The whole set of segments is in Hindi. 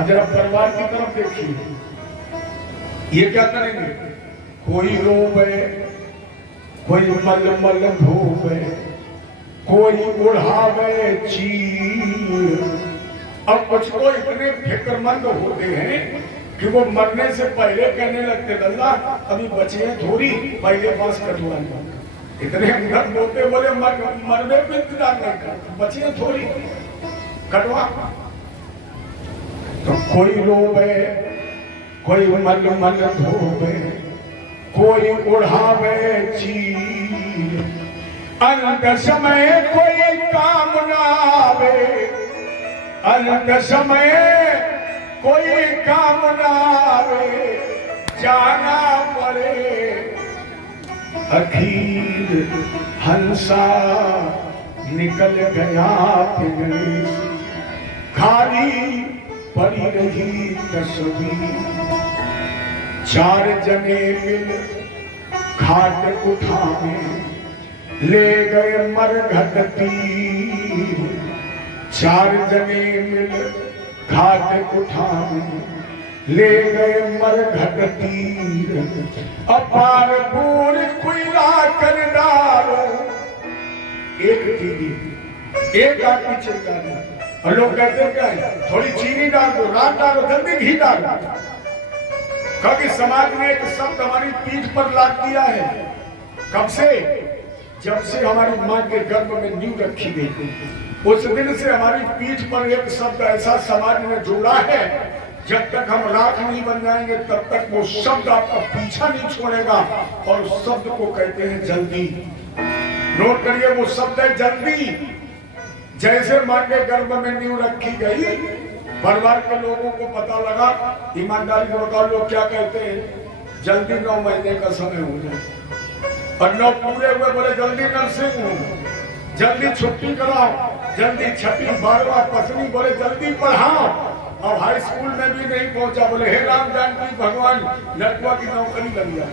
जरा परिवार की तरफ देखिए, ये क्या करेंगे? कोई रोवे, कोई मलमल धोवे, कोई उड़ावे चीर। अब कुछ तो इतने फिक्रमंद होते हैं कि वो मरने से पहले कहने लगते, अल्लाह अभी बचे हैं थोड़ी, पहले पास कटवा लो। इतने अंदर बोलते, बोले मरने पे इंतजार नहीं कर, बचे हैं थोड़ी, कटवा। तो कोई रोवे, कोई मलमल धोवे, कोई उड़ावे चीर। अंत समय कोई काम ना आवे, अंत समय कोई काम ना आवे, जाना पड़े अखीर हंसा निकल गया पिंजरे से, खाली पड़ी रही तस्वीर। चार जने मिल खाट उठावे, ले गए मरघट तीर। चार जने मिल घाट उठावे, ले गए मरघट तीर। अपार बूढ़ कुइला कर डालो, एक दीदी एक आग पीछे डालो। और लोग कहते क्या है, थोड़ी चीनी डाल दो, रात डालो, जल्दी घी डालो। क्योंकि समाज ने एक शब्द हमारी पीठ पर लाद दिया है। कब से? जब से हमारी मां के गर्भ में नींव रखी गई, उस दिन से हमारी पीठ पर एक शब्द ऐसा समाज ने जोड़ा है, जब तक हम राख नहीं बन जाएंगे तब तक वो शब्द आपका पीछा नहीं छोड़ेगा। और उस शब्द को कहते हैं जल्दी। नोट करिए, वो शब्द है जल्दी। जैसे मां के गर्भ में नींव रखी गई, परिवार के लोगों को पता लगा, ईमानदारी से बताओ लोग क्या कहते हैं, जल्दी 9 महीने का समय हो जाए। और 9 पूरे हुए, बोले जल्दी नर्सिंग हो, जल्दी छुट्टी कराओ, जल्दी 6वीं 12वां पसनी, बोले जल्दी पढ़ाओ। और हाई स्कूल में भी नहीं पहुंचा, बोले हे राम जानकी भगवान, लड़कुआ की नौकरी लग गया।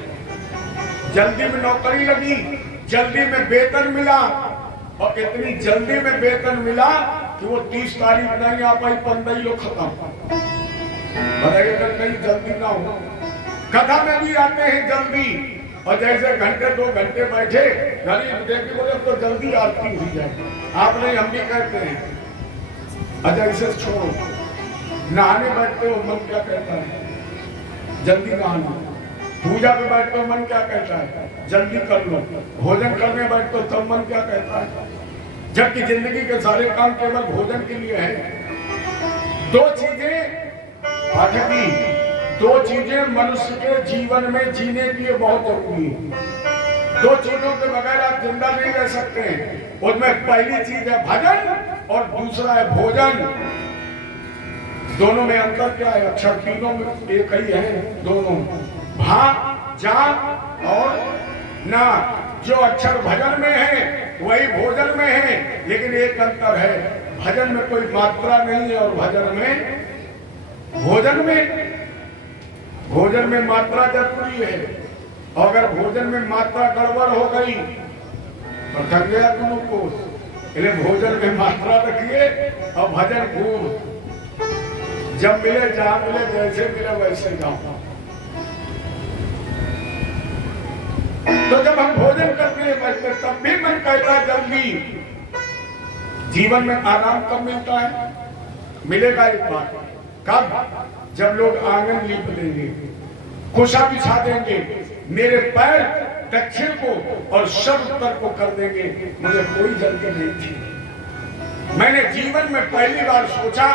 जल्दी में नौकरी लगी, जल्दी में वेतन मिला। और इतनी जल्दी में वेतन मिला कि वो 30 तारीख नहीं आ पाई, 15 लोग खत्म। बताइए अगर कहीं जल्दी ना हो। कथा में भी आते हैं जल्दी, और जैसे घंटे 2 घंटे बैठे, गरीब देख बोले तो जल्दी आरती हुई जाए। आप नहीं, हम भी कहते हैं। अच्छा इसे छोड़ो, नहाने बैठते हो मन क्या कहता है, जल्दी नहाना। पूजा पे बैठते हो मन क्या कहता है, जल्दी कर लो। भोजन करने बैठते हो तब मन क्या कहता है, जबकि जिंदगी के सारे काम केवल भोजन के लिए है। 2 चीजें पाठकी, 2 चीजें मनुष्य के जीवन में जीने के लिए बहुत जरूरी है। 2 चीजों के बगैर आप जिंदा नहीं रह सकते हैं। उसमें पहली चीज है भजन और दूसरा है भोजन। दोनों में अंतर क्या है? अक्षर तीनों में एक ही है, दोनों भा जा और ना। जो अक्षर भजन में है वही भोजन में है, लेकिन एक अंतर है, भजन में कोई मात्रा नहीं है और भजन में भोजन में मात्रा जरूरी है। और अगर भोजन में मात्रा गड़बड़ हो गई तो थक गया ग्लूकोज। इसलिए भोजन में मात्रा रखिए और भजन खूब। जब मिले जहां मिले, जैसे मिले वैसे जाओ। तो जब हम भोजन करते हैं बैठते, तब भी मन कहता है जल्दी। जीवन में आराम कब मिलता है? मिलेगा एक बार, कब? जब लोग आंगन लीप देंगे, कुशा बिछा देंगे, मेरे पैर दक्षिण को और शव उत्तर को कर देंगे, मुझे कोई जल्दी नहीं थी। मैंने जीवन में पहली बार सोचा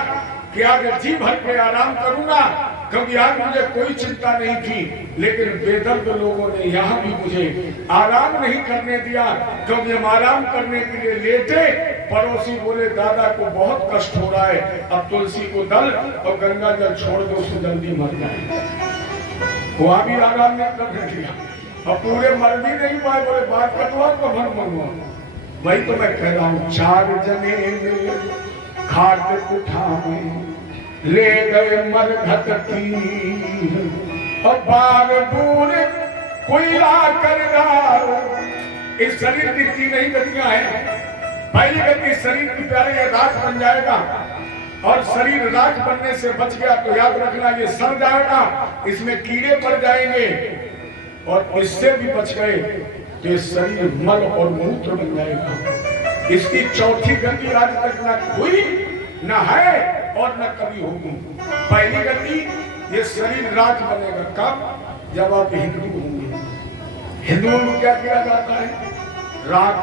कि आज जी भर के आराम करूंगा, क्योंकि आज मुझे कोई चिंता नहीं थी। लेकिन बेदर्द लोगों ने यहाँ भी मुझे आराम नहीं करने दिया, क्योंकि हम आराम करने के लिए लेटे, पड़ोसी बोले दादा को बहुत कष्ट हो रहा है, अब तुलसी को दल और गंगा जल छोड़ दो, उसको जल्दी मर जाए। वहां भी आराम नहीं करने दिया, और पूरे मर भी नहीं पाए, बोले बात कटवा तो मन मनवा। वही तो मैं कह रहा हूँ, 4 जने मिल खाट उठावे, ले गए मरघट तीर। और बार बूढ़ कोयला कर डालो। इस शरीर की 3 ही गतियां हैं। पहली गति शरीर की प्यारे रात बन जाएगा, और शरीर राख बनने से बच गया तो याद रखना ये सड़ जाएगा, इसमें कीड़े पड़ जाएंगे। और इससे भी बच गए तो ये शरीर मल और मूत्र बन जाएगा। इसकी चौथी गति आज तक न हुई, न है और न कभी होगी। पहली गति ये शरीर राख बनेगा कब? जब आप हिंदू होंगे। हिंदुओं में क्या किया जाता है? राख।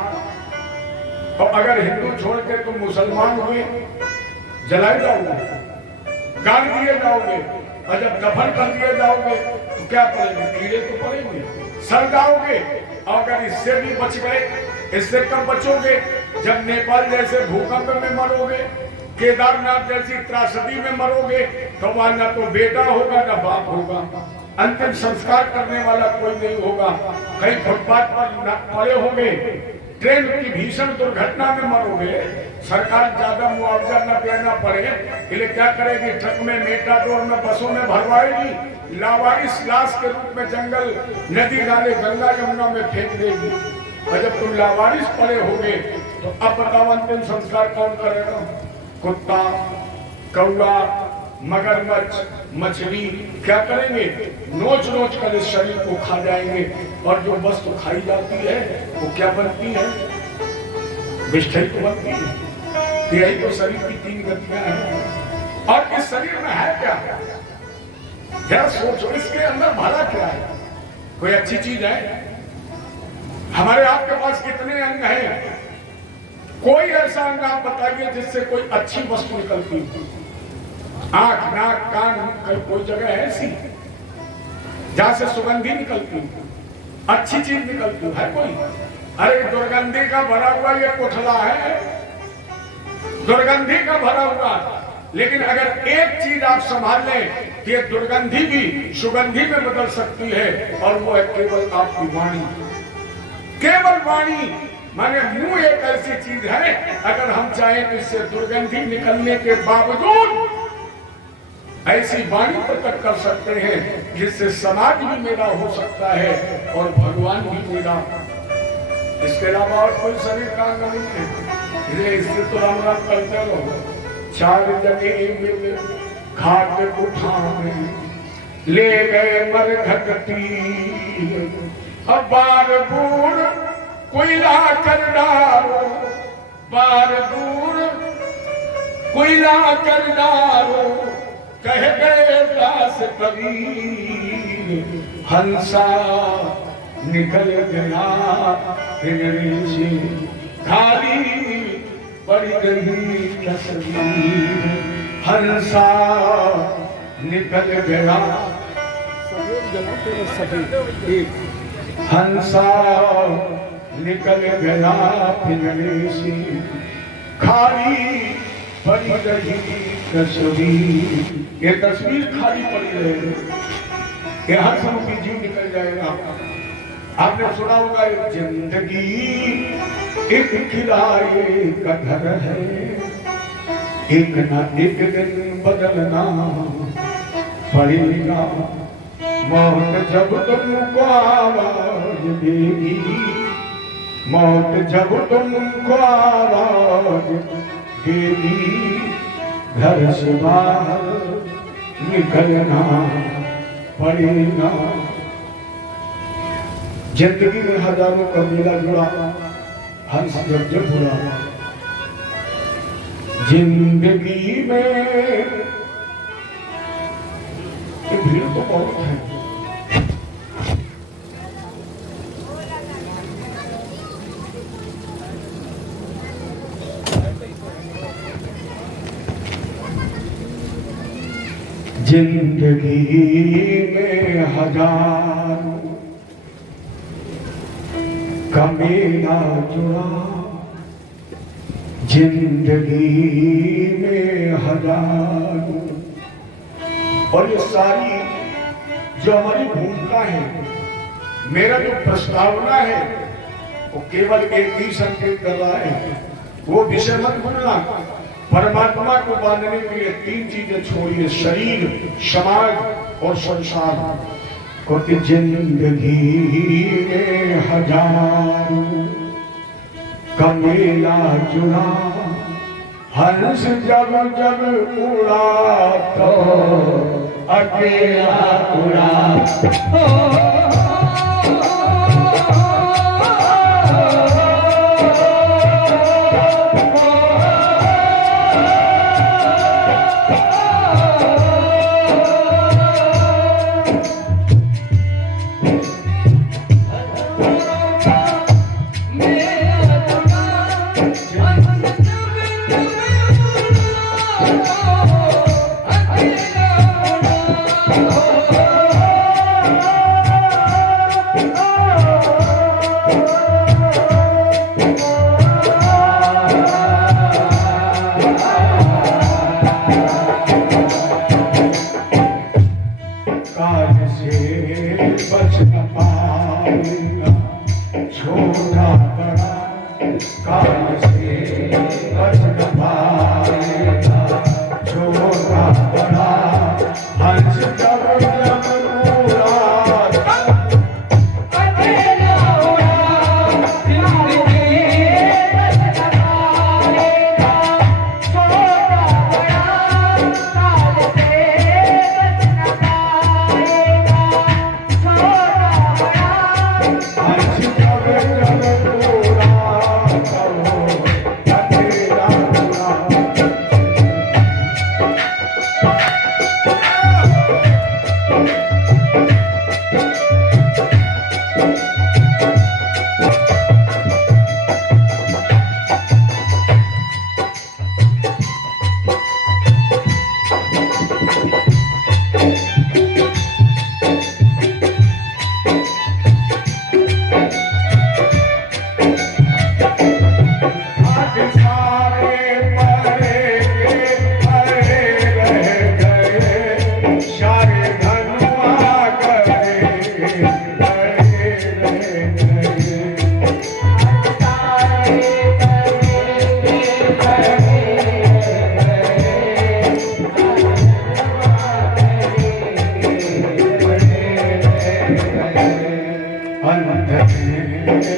और अगर हिंदू छोड़ के तुम मुसलमान हुए, जलाए जाओगे, गाड़ दिए जाओगे, और जब दफन कर दिए जाओगे तो क्या पड़ेंगे? कीड़े तो पड़ेंगे, सड़ जाओगे। और अगर इससे भी बच गए, इससे कब बचोगे? जब नेपाल जैसे भूकंप में मरोगे, केदारनाथ जैसी त्रासदी में मरोगे, तो वहां न तो बेटा होगा न बाप होगा, अंतिम संस्कार करने वाला कोई नहीं होगा। कहीं फुटपाथ पर पड़े होंगे, ट्रेन की भीषण दुर्घटना में मरोगे, सरकार ज्यादा मुआवजा न देना पड़े, इसलिए क्या करेगी? ट्रक में, मेटाडोर में, बसों में भरवाएगी, लावारिस लाश के रूप में जंगल, नदी, नाले, गंगा यमुना में फेंक देगी। और जब तुम लावारिस पड़े होगे तो अब बताओ अंतिम संस्कार कौन करेगा? कुत्ता, कौवा, मगरमच्छ, मछली क्या करेंगे? नोच नोच कर इस शरीर को खा जाएंगे। और जो वस्तु खाई जाती है वो क्या बनती है? विष्ठई तो बनती है। यही तो शरीर की तीन गतियां हैं। और इस शरीर में है क्या? जरा सोचो, इसके अंदर भला क्या है? कोई अच्छी चीज है? हमारे आपके पास कितने अंग हैं? कोई ऐसा अंग आप बताइए जिससे कोई अच्छी वस्तु निकलती हो? आंख, नाक, कान, कोई जगह है ऐसी जहां से सुगंधी निकलती हो, अच्छी चीज निकलती है कोई? अरे दुर्गंधी का भरा हुआ ये कोठला है, दुर्गंधी का भरा हुआ। लेकिन अगर एक चीज आप संभाल लें कि ये दुर्गंधी भी सुगंधी में बदल सकती है, और वो है केवल आपकी वाणी। केवल वाणी माने मुंह एक ऐसी चीज है, अगर हम चाहें तो इससे दुर्गंधी निकलने के बावजूद ऐसी वाणी प्रकट कर सकते हैं जिससे समाज भी मेरा हो सकता है और भगवान भी मेरा। इसके अलावा और कोई शरीर का अंग नहीं है। इसलिए इससे तो राम राम करते रहो। चार जने मिल घाट उठाने ले गए मरघट तीर, अब बार बूढ़ कोयला कर डालो, बार बूढ़ कोयला कर डालो, कह गए दास कबीर, हंसा निकल गया पिंजरे से, खाली पड़ गई तस्वीर, हंसा निकल गया, हंसा निकल गया पिंजरे से, खाली पड़ी रही तस्वीर। ये तस्वीर खाली पड़ी रहेगी, ये हर समय की जीव निकल जाएगा। आपने सुना होगा जिंदगी एक किराए का घर है, एक ना एक दिन बदलना पड़ेगा, मौत जब तुमको आवाज देगी, मौत जब तुमको आवाज देगी, घर से बाहर निकलना पड़ेगा। जिंदगी में हजारों का मेला जुड़ा, हंस जब बुरा, जिंदगी में भीड़ तो बहुत है। जिंदगी में हजारों का मेला जुड़ा, जिंदगी में हजारों। और ये सारी जो हमारी भूमिका है, मेरा जो प्रस्तावना है, वो केवल एक ही संकेत कर रहा है, वो विषय मत भूलना। परमात्मा को बांधने के लिए तीन चीजें छोड़िए, शरीर, समाज और संसार। क्योंकि जिंदगी में हजारों का मेला जुड़ा, हंस जब जब उड़ा तो अकेला उड़ा। छोटा बड़ा काल से बच न पाएगा, छोटा बड़ा हंस जब जब उड़ा अकेला उड़ा, जिंदगी बच न पाएगा, छोटा बड़ा काल से बच न पाएगा, छोटा बड़ा हंस जब जब उड़ा अकेला उड़ा।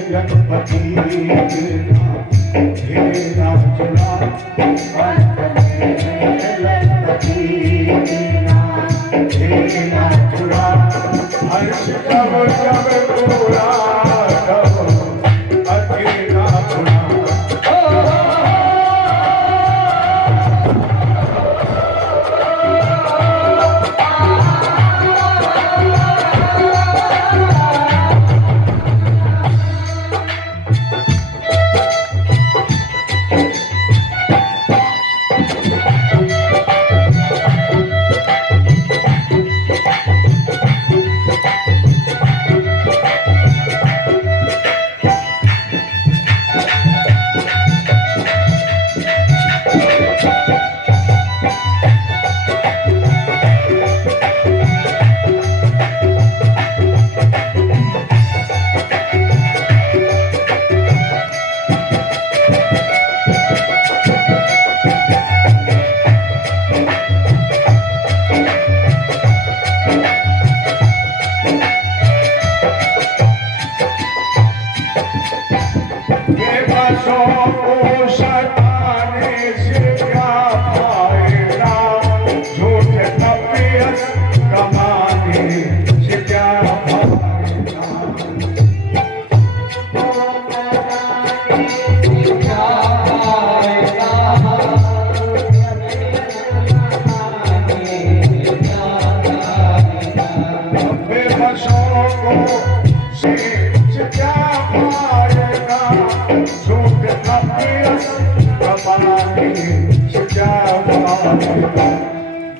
लखपति घेरा चुरा, लखपति घेरा चुरा, हर्ष जब जब पूरा अकेला चुरा।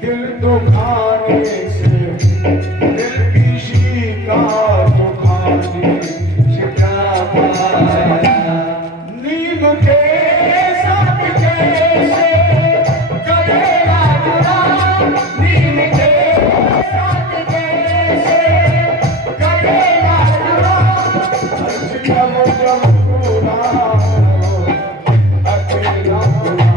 दिल दुखाने से दिल की शिकायत दुखाने से क्या पाया, नीम के साथ कैसे करेगा जुड़ा, नीम के साथ कैसे करेगा जुड़ा, हर्ष जब जब पूरा अकेला पूरा।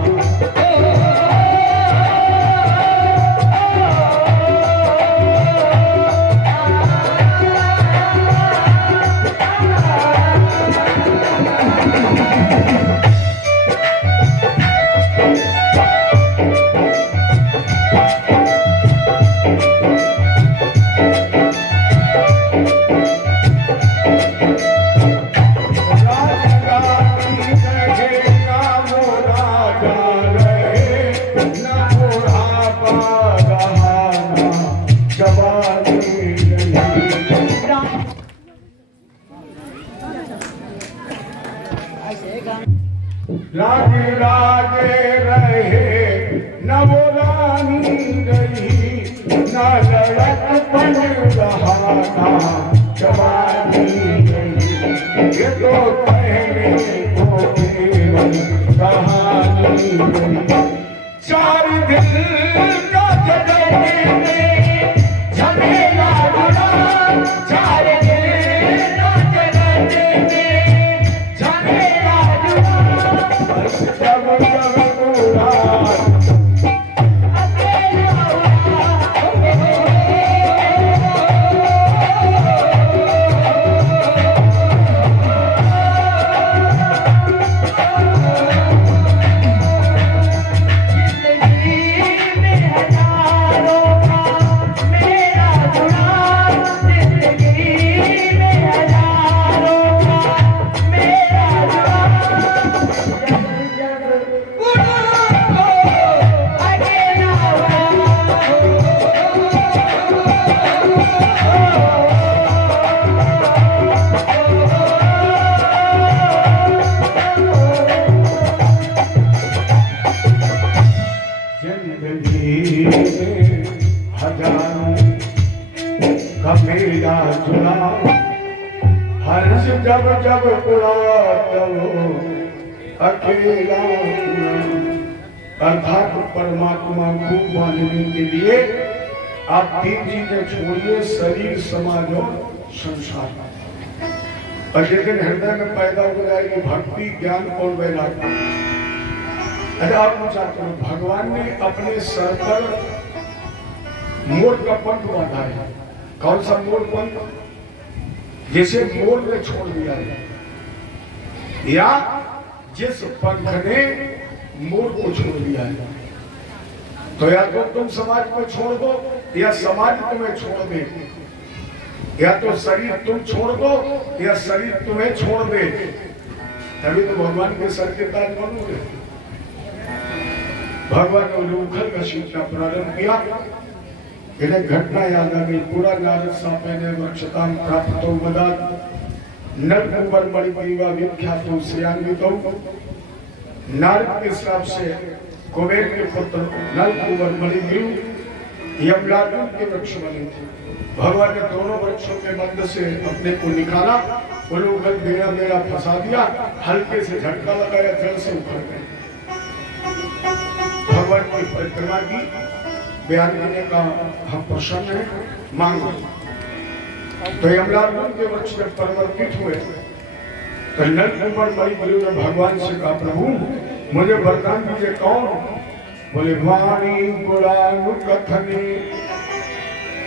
राजे राजे रहे न वो रानी रही न लड़कपन रहा ना जवानी रही। ये तो पहले को केवल कहानी रही। चार दिन का जगत में झमेला जुड़ा, चार दिन का जगत में झमेला जुड़ा। जब जब पूरा मेरा जुड़ा हर्ष जब जब उड़ा तब अकेला उड़ा। अर्थात परमात्मा को मानने के लिए आप तीन चीजें छोड़िए, शरीर, समाज और संसार। और जिस दिन हृदय में पैदा हो जाएगी भक्ति, ज्ञान और वैराग्य। अरे आप पूछा करो, भगवान ने अपने सर पर मोर का पंख बांधा है। कौन सा मोर पंख? जिसे मोर ने छोड़ दिया है, या जिस पंख ने मोर को छोड़ दिया है। तो या तो तुम समाज को छोड़ दो या समाज तुम्हें छोड़ दे, या तो शरीर तुम छोड़ दो या शरीर तुम्हें छोड़ दे। तभी तो भगवान के सर के ताज बनोगे। भगवान ने उलूखल का शिक्षा प्रारंभ किया। इन्हें घटना याद आ गई। पूरा नारद सापे ने वृक्षताम प्राप्त मदाद नरकुंवर मणिग्रीवा विख्यात श्रेयांवित। नारद के श्राप से कुबेर के पुत्र नरकुंवर मणिग्रीव यमलार्जुन के वृक्ष बने थे। भगवान ने दोनों वृक्षों के मध्य से अपने को निकाला, उलूखल बेड़ा बेड़ा फंसा दिया, हल्के से झटका लगाया, जल से उखड़ गए। भगवान की परिक्रमा की, बयान करने का हम प्रसन्न है, मांगो। तो यमलार्जुन के वृक्ष जब परिवर्तित हुए तो नरकुंवर मणिग्रीव ने भगवान से कहा, प्रभु मुझे वरदान दीजिए। कौन? बोले, वाणी गुणानु कथने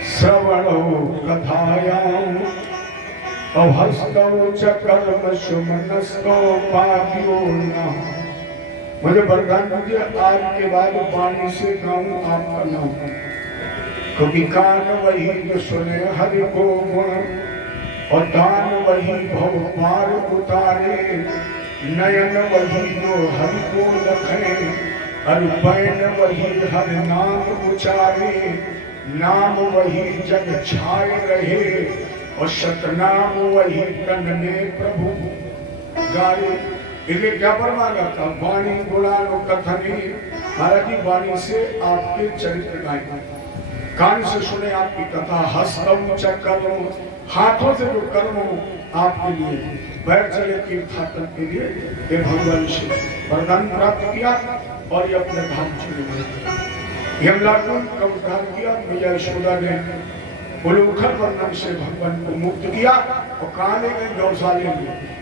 श्रवणो कथायाम अभस्तौ च कर्म सुमनस्तो पाद्यो नः। मुझे वरदान दीजिए, आज के बाद वाणी से गाऊं आपका नाम, क्योंकि कान वही जो सुने हरि को गुण, और दान वही भव पार उतारे, नयन वही जो हरि को लखे, और बैन वही हरि नाम उचारे, नाम वही जग छाए रहे, और सतनाम वही तन में प्रभु गारे। इसलिए क्या परमाना था? वाणी गुणानु कथनी। महाराज जी वाणी से आपके चरित्र गाएं, कान से सुने आपकी कथा, हस्तम च कर्म, हाथों से जो कर्म हो आपके लिए, बैठ चले तीर्थाटन के लिए, ये भगवान से वरदान प्राप्त किया और ये अपने धाम चले गए। यमलार्जुन का उद्धार किया। मैया यशोदा ने उलूखल वर्णन से भगवान को मुक्त किया और कहा ले गए? गौशाले में।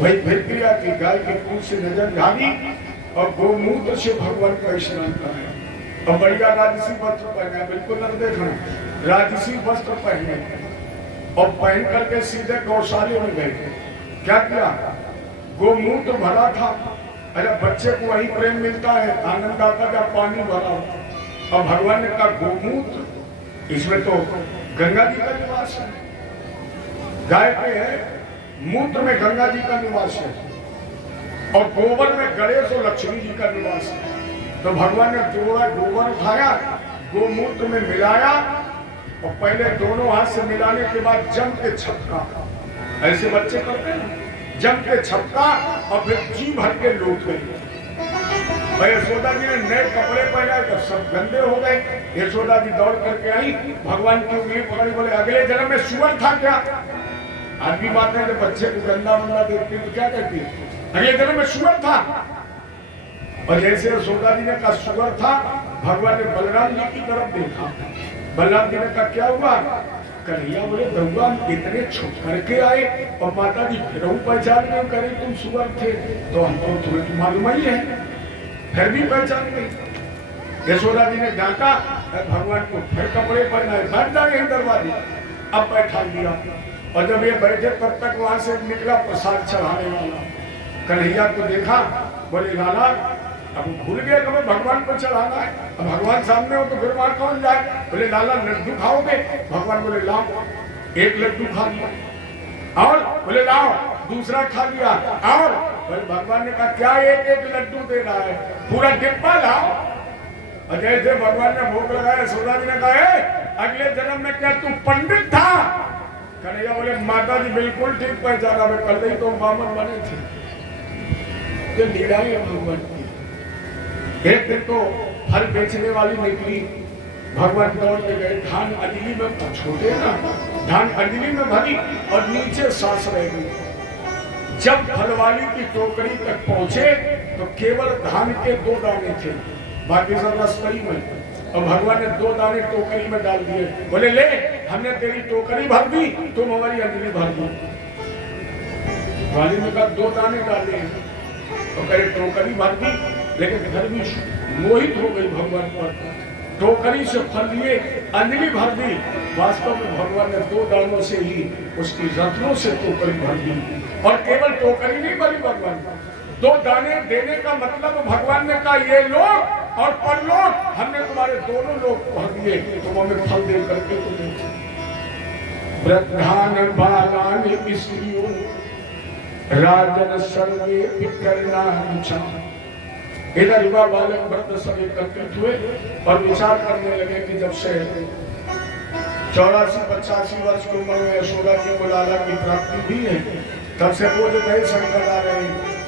वही भेद्रिया की गाय के पूंछ से नजर झागी और गोमूत्र से भगवान का स्नान कराया। और बढ़िया राजसी वस्त्र पहने, बिल्कुल न देखना, राजसी वस्त्र पहने और पहन करके सीधे गौशाले में गए। क्या किया? गोमूत्र भरा था। अरे बच्चे को वही प्रेम मिलता है, आनंद आता जब पानी भरा। और भगवान ने कहा गोमूत्र इसमें तो गंगा जी का निवास है, गाय के है मूत्र में गंगा जी का निवास है, और गोबर में गणेश और लक्ष्मी जी का निवास है। तो भगवान ने थोड़ा गोबर उठाया, गोमूत्र में मिलाया, और पहले दोनों हाथ से मिलाने के बाद जम के छपका, ऐसे बच्चे करते हैं, जम के छपका और फिर जी भर के लूट गई। यशोदा जी ने नए कपड़े पहनाए तो सब गंदे हो गए। यशोदा जी दौड़ करके आई, भगवान की उंगली पकड़ी, बोले अगले जन्म में सुअर था क्या? आदमी बात है, बच्चे को गंदा बंदा देखती तो क्या कहती है, अगले जन्म में सुअर था। और जैसे यशोदा जी ने कहा सुअर था, भगवान ने बलराम जी की तरफ देखा। बलराम जी ने कहा क्या हुआ? कन्हैया बोले भगवान इतने छुप करके आए और माता जी फिर पहचान नहीं करे तुम सुअर थे, तो हमको तुम्हें तो मालूम ही है, फिर भी पहचान नहीं। यशोदा जी ने डांटा, भगवान को फिर कपड़े पहनाए, बैठ जाए दरवाजे, अब बैठा दिया। और जब ये बैठे तब तक वहां से निकला प्रसाद चढ़ाने वाला, कन्हैया को देखा, बोले लाला अब भूल गए तुम्हें भगवान को चढ़ाना है, अब भगवान सामने हो तो फिर वहां कौन जाए? बोले लाला लड्डू खाओगे? भगवान बोले लाओ, एक लड्डू खा लिया, और बोले लाओ दूसरा खा लिया, और भगवान ने कहा क्या एक एक लड्डू दे रहा है, पूरा डिब्बा लाओ। और जैसे भगवान ने भोग लगाया, यशोदा जी ने कहा अगले जन्म में क्या तू पंडित था? कन्हैया बोले माता जी बिल्कुल ठीक पहचाना, मैं कल ही तो बामन बने थे। ये लीला है भगवान की। एक दिन तो फल बेचने वाली निकली, भगवान दौड़ के गए, धान अंजलि में, छोटे ना धान अंजलि में भरी और नीचे सांस रह गई। जब फल वाली की टोकरी तक पहुंचे तो केवल धान के 2 दाने थे, बाकी सब रसोई में, और भगवान ने 2 दाने टोकरी में डाल दिए। बोले ले हमने तेरी टोकरी भर दी, तुम हमारी अंजलि भर दो। वाली ने कहा 2 दाने डाले, तो कहे टोकरी भर दी, लेकिन घर भी मोहित हो गई भगवान पर, टोकरी से फल लिए अंजलि भर दी। वास्तव में भगवान ने 2 दानों से ही उसकी रत्नों से टोकरी भर दी, और केवल टोकरी नहीं भरी भगवान, 2 दाने देने का मतलब भगवान ने कहा ये लोग और परलोक हमने तुम्हारे दोनों लोग भर दिए, तुम हमें फल दे करके तुम्हें वृद्धान बालान स्त्रियों राजन सर्वे विकर्णानुचा। इधर युवा बालक वृद्ध सब एकत्रित हुए और विचार करने लगे कि जब से 84-85 वर्ष की उम्र में यशोदा जी को लाला की प्राप्ति हुई है, तब से वो जो नए संकट आ रहे हैं।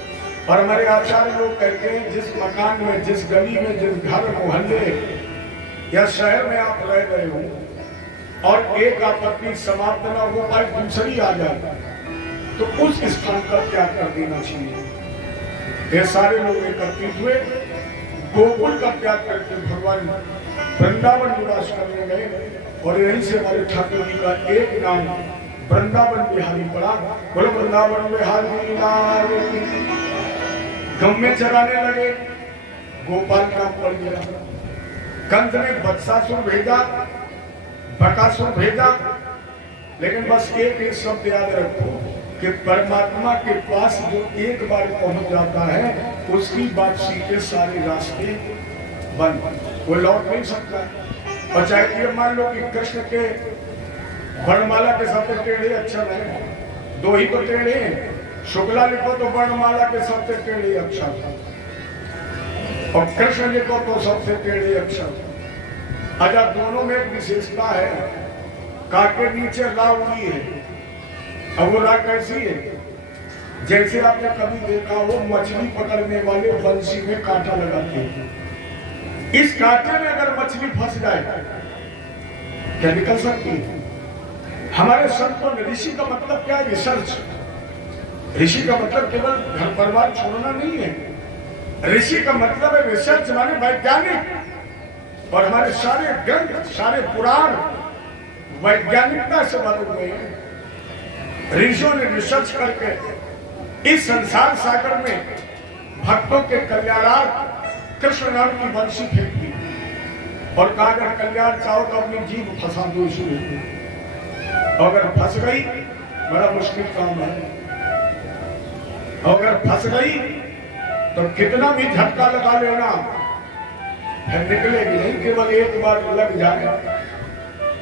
और हमारे आचार्य लोग कहते हैं जिस मकान में, जिस गली में, जिस घर मोहल्ले या शहर में आप रह रहे हो और एक आपत्ति समाप्त न हो पाए, दूसरी आ जाए, तो उस स्थान पर त्याग कर देना चाहिए। ये सारे लोग एकत्रित हुए, गोकुल का त्याग करके भगवान वृंदावन निवास करने गए, और यहीं से हमारे ठाकुर जी का एक नाम वृंदावन बिहारी पड़ा। बोलो वृंदावन बिहारी लाल की। गम में चराने लगे, गोपाल नाम पड़ गया। कंस ने बत्सासुर भेजा, बकासुर भेजा, लेकिन बस एक शब्द याद रखो कि परमात्मा के पास जो एक बार पहुंच जाता है उसकी वापसी के सारे रास्ते बंद, वो लौट नहीं सकता। और चाहे ये मान लो कि कृष्ण के वर्णमाला के सबसे टेढ़े अक्षर है, 2 ही तो टेढ़े हैं, शुक्ला लिखो तो वर्णमाला के सबसे टेढ़े अक्षर, और कृष्ण लिखो तो सबसे टेढ़े अक्षर। अच्छा, दोनों में एक विशेषता है, का के नीचे रा उड़ी है। अब वो रा कैसी है? जैसे आपने कभी देखा हो मछली पकड़ने वाले बंसी में कांटा लगाते हैं, इस कांटे में अगर मछली फंस जाए क्या निकल सकती है? हमारे संतों ने, ऋषि का मतलब क्या है? रिसर्च। ऋषि का मतलब केवल घर परिवार छोड़ना नहीं है, ऋषि का मतलब है रिसर्च, माने वैज्ञानिक। और हमारे सारे ग्रंथ, सारे पुराण वैज्ञानिकता से भरे हुए हैं। ऋषियों ने रिसर्च करके इस संसार सागर में भक्तों के कल्याणार्थ कृष्ण नाम की बंसी फेंक दी, और कहा अगर कल्याण चाहो तो अपनी जीभ फंसा दो इसमें, अगर फंस गई बड़ा मुश्किल काम है, अगर फंस गई तो कितना भी झटका लगा लेना फिर निकलेगी नहीं, केवल एक बार लग जाए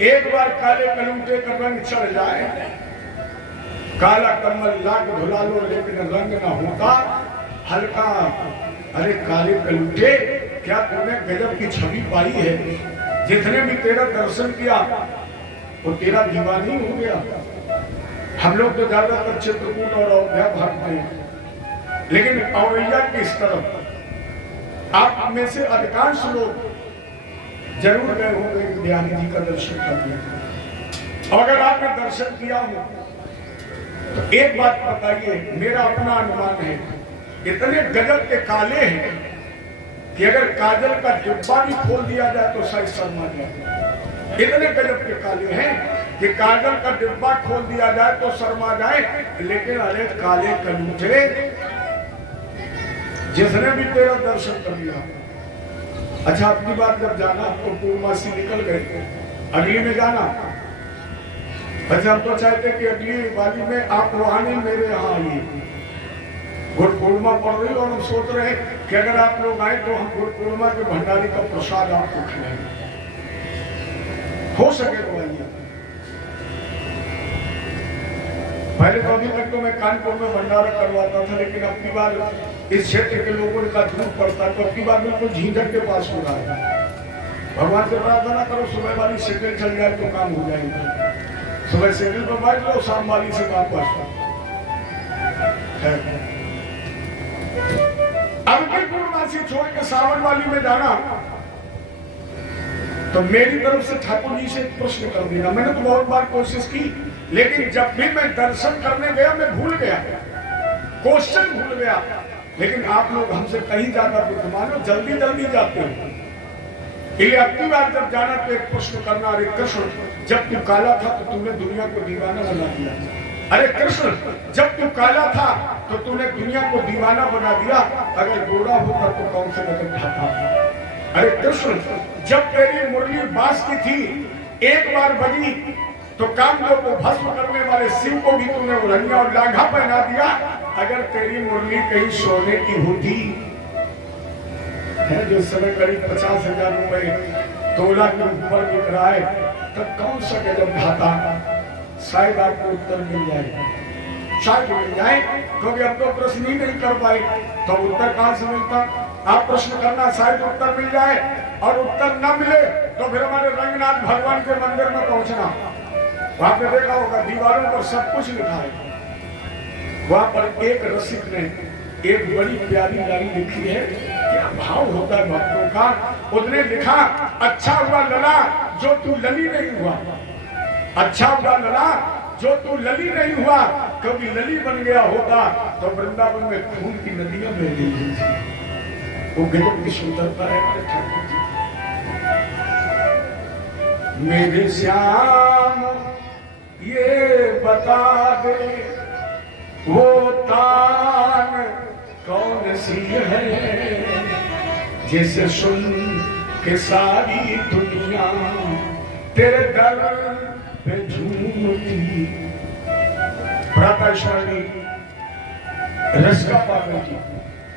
एक बार काले कलूटे का रंग चढ़ जाए, काला कमल लाख धुला लो लेकिन रंग ना होता हल्का। अरे काले कलूटे, क्या तूने गजब की छवि पाई है? जितने भी तेरा दर्शन किया वो तेरा दीवानी हो गया। हम लोग तो ज्यादातर चित्रकूट और अयोध्या भागते हैं, लेकिन औरैया की इस तरफ आप में से अधिकांश लोग जरूर गए होंगे दयानी जी का दर्शन करने। और अगर आपने दर्शन किया हो तो एक बात बताइए, मेरा अपना अनुमान है इतने गजब के काले हैं कि अगर काजल का डिब्बा भी खोल दिया जाए तो शायद शर्मा जाए। इतने गजब के काले हैं कि काजल का डिब्बा खोल दिया जाए तो शर्मा जाए। लेकिन अरे काले कलूटे, जिसने भी तेरा दर्शन कर लिया। अच्छा, अपनी बात जब जाना तो पूर्णमासी निकल गए, अगली में जाना। अच्छा, हम तो चाहते कि अगली वाली में आप वहां नहीं, मेरे यहाँ आइए। गुरु पूर्णिमा पड़ रही और हम सोच रहे हैं कि अगर आप लोग आए तो हम गुरु पूर्णिमा के भंडारी का प्रसाद आपको खिलाएंगे। हो सके तो आइए। पहले तो अभी तक तो मैं कानपुर में भंडारा करवाता था, लेकिन अपनी बार इस क्षेत्र के लोगों का दूर पड़ता है तो अपनी बार बिल्कुल झींझट के पास हो रहा है। भगवान से प्रार्थना करो सुबह वाली साइकिल चल जाए तो काम हो जाएगा। सुबह साइकिल पर बैठ लो, शाम वाली से वापस। अब की पूर्णमासी छोड़ के सावन वाली में जाना तो मेरी तरफ से ठाकुर जी से प्रश्न कर देना। मैंने तो बहुत बार कोशिश की, लेकिन जब भी मैं दर्शन करने गया मैं भूल गया, क्वेश्चन भूल गया। लेकिन आप लोग हमसे कहीं ज्यादा बुद्धिमान हो, जल्दी जल्दी जाते हो। इसलिए अपनी बार जब जाना तो एक प्रश्न करना, अरे कृष्ण जब तू काला था तो तूने दुनिया को दीवाना बना दिया। अरे कृष्ण जब तू काला था तो तूने दुनिया को दीवाना बना दिया, अगर गोरा होता तो कौन से कदम उठाता। अरे कृष्ण जब तेरी मुरली बांस की थी, एक बार बजी तो कामदेव को भस्म करने वाले शिव को भी तूने उलंघा और लांघा पहना दिया। अगर तेरी मुरली कहीं सोने की होती है, जो समय करीब 50,000 रुपए तोला के ऊपर बिक रहा है, तब कौन सा गजब ढाता। शायद आपको उत्तर मिल जाए, शायद मिल जाए, क्योंकि अब तो प्रश्न ही नहीं कर पाए तो उत्तर कहां से मिलता। आप प्रश्न करना, शायद उत्तर मिल जाए, और उत्तर न मिले तो फिर हमारे रंगनाथ भगवान के मंदिर में पहुंचना। वहां पे देखा होगा दीवारों पर सब कुछ लिखा है। वहां पर एक रसिक ने एक बड़ी प्यारी लाइन लिखी है, क्या भाव होता है भक्तों का। उसने लिखा, अच्छा हुआ लला जो तू लली नहीं हुआ, अच्छा हुआ लला जो तू लली नहीं हुआ, क्योंकि लली बन गया होता तो वृंदावन में खून की नदियां बह गई थी। वो गजब की सुंदरता है हमारे ठाकुर जी। मेरे श्याम ये बता दे वो तान कौन सी है, जिसे सुन के सारी दुनिया तेरे दर पे झूमती। प्रातः स्मरणी रसिका पार्वती जी